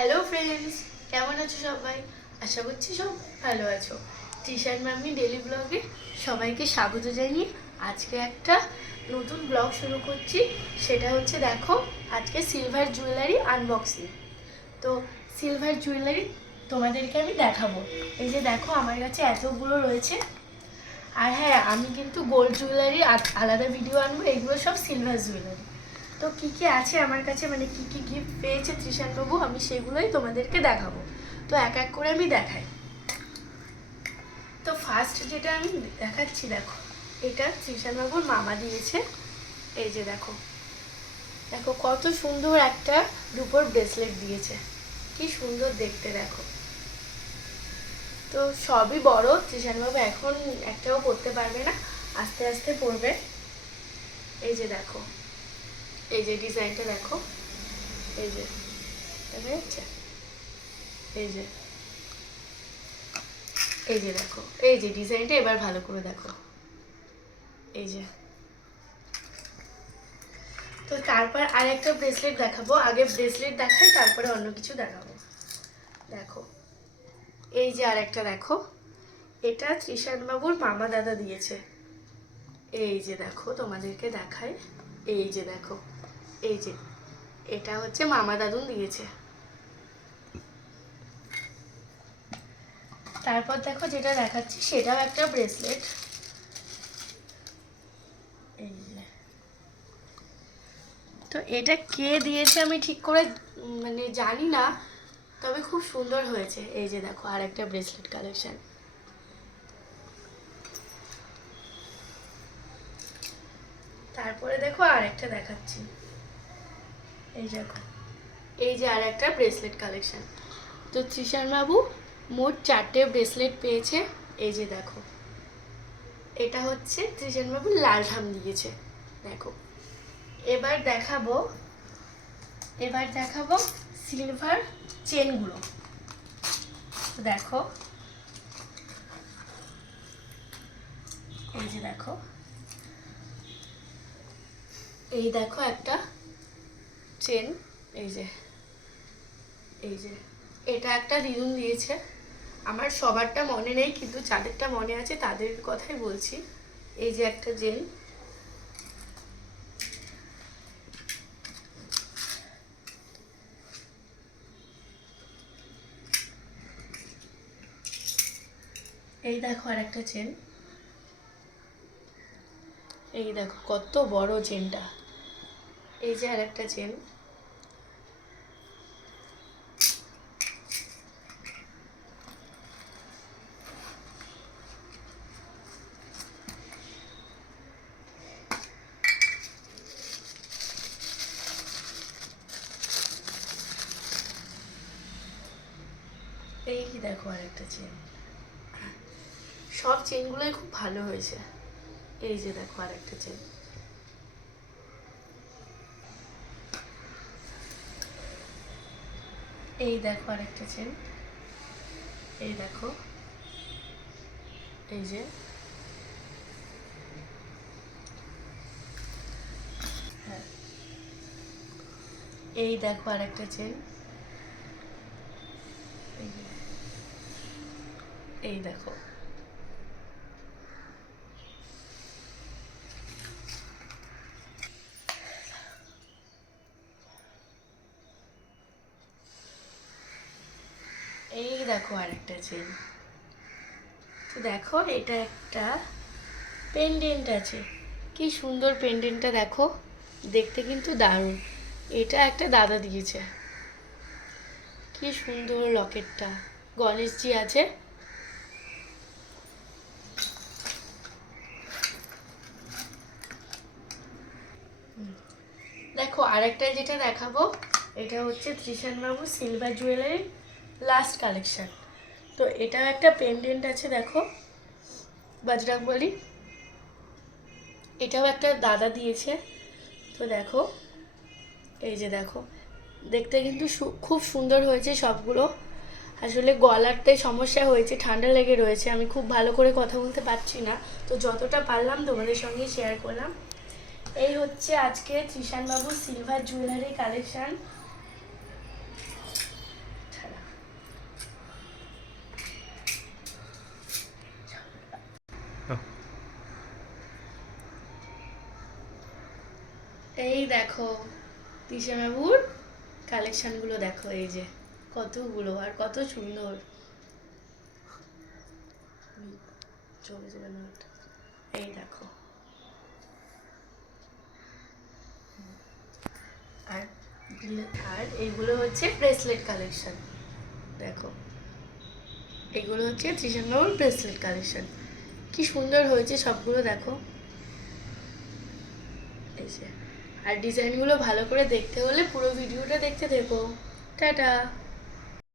Hello friends, কেমন আছো সবাই? আশা করছি সব ভালো আছো। তৃষান মাম্মি ডেলি ব্লগে সবাইকে স্বাগত জানিয়ে আজকে একটা নতুন ব্লগ শুরু করছি। সেটা হচ্ছে দেখো, আজকে সিলভার জুয়েলারি আনবক্সিং। তো সিলভার জুয়েলারি তোমাদেরকে আমি দেখাবো। এই যে দেখো, আমার কাছে এতগুলো রয়েছে। আর হ্যাঁ, আমি কিন্তু গোল্ড জুয়েলারি আলাদা ভিডিও আনবো। এগুলো সব সিলভার জুয়েলারি। তো কী কী আছে আমার কাছে, মানে কী কী গিফট পেয়েছে তৃষানবাবু, আমি সেগুলোই তোমাদেরকে দেখাবো। তো এক এক করে আমি দেখাই। তো ফার্স্ট যেটা আমি দেখাচ্ছি, দেখো, এটা তৃষানবাবুর মামা দিয়েছে। এই যে দেখো, দেখো কত সুন্দর একটা রূপোর ব্রেসলেট দিয়েছে, কি সুন্দর দেখতে দেখো। তো সবই বড়, তৃষানবাবু এখন একটাও পরতে পারবে না, আস্তে আস্তে পরবে। এই যে দেখো, এই যে ডিজাইনটা দেখো, এই যে দেখা যাচ্ছে, এই যে এই যে দেখো, এই যে ডিজাইনটা এবার ভালো করে দেখো, এই যে। তো তারপর আর একটা ব্রেসলেট দেখাবো, আগে ব্রেসলেট দেখাই তারপরে অন্য কিছু দেখাবো। দেখো, এই যে আর একটা দেখো, এটা তৃষানবাবুর মামা দাদা দিয়েছে। এই যে দেখো, তোমাদেরকে দেখাই, এই যে দেখো, এই যে এটা হচ্ছে মামা দাদু দিয়েছে। তারপর দেখো যেটা দেখাচ্ছি, সেটাও একটা ব্রেসলেট। এই যে, তো এটা কে দিয়েছে আমি ঠিক করে মানে জানি না, তবে খুব সুন্দর হয়েছে। এই যে দেখো, আর একটা ব্রেসলেট কালেকশন। তারপরে দেখো আর একটা দেখাচ্ছি, এই দেখো, এই যে আর একটা ব্রেসলেট কালেকশন। তো তৃষান বাবু মোট 4টে ব্রেসলেট পেয়েছে। এই যে দেখো, এটা হচ্ছে তৃষান বাবু লাল ধাম দিয়েছে। দেখো, এবার দেখাবো সিলভার চেনগুলো। দেখো, এই যে দেখো, এই দেখো একটা চেন, এই যে, এই যে এটা একটা দিদুন দিয়েছে। আমার সবারটা মনে নেই, কিন্তু যাদেরটা মনে আছে তাদের কথাই বলছি। এই যে একটা চেন, এই দেখো আর একটা চেন, এই দেখো কত বড় চেনটা। এই যে আর একটা চেন, এই দেখো আর একটা চেন। সব চেনগুলোই খুব ভালো হয়েছে। এই যে দেখো আর একটা চেন, এই দেখো আর একটা চেন, এই দেখো, এই যে, হ্যাঁ, এই দেখো আর একটা চেন, এই দেখো, এই দেখো আর একটা চেন। তো দেখো, এটা একটা পেন্ডেন্ট আছে, কি সুন্দর পেন্ডেন্টটা দেখো, দেখতে কিন্তু দারুণ। এটা একটা দাদা দিয়েছে, কি সুন্দর লকেটটা, গণেশজি আছে। দেখো আরেকটা যেটা দেখাবো, এটা হচ্ছে তৃষান বাবু সিলভার জুয়েলারি লাস্ট কালেকশন। তো এটাও একটা পেন্ডেন্ট আছে, দেখো, বজরংবলী। এটাও একটা দাদা দিয়েছে। তো দেখো, এই যে দেখো, দেখতে কিন্তু খুব সুন্দর হয়েছে সবগুলো। আসলে গলারটাই সমস্যা হয়েছে, ঠান্ডা লেগে রয়েছে, আমি খুব ভালো করে কথা বলতে পারছি না। তো যতটা পারলাম তোমাদের সঙ্গে শেয়ার করলাম। এই হচ্ছে আজকে তৃষান বাবুর সিলভার জুয়েলারি কালেকশন। এই দেখো তিশা বাবুর কালেকশনগুলো দেখো, এই যে কতগুলো আর কত সুন্দর। এই দেখো, আর আর এইগুলো হচ্ছে ব্রেসলেট কালেকশন। দেখো এগুলো হচ্ছে তৃষান বাবুর ব্রেসলেট কালেকশন, কি সুন্দর হয়েছে সবগুলো দেখো। এই যে, আর ডিজাইনগুলো ভালো করে দেখতে হলে পুরো ভিডিওটা দেখতে থেকো। টাটা।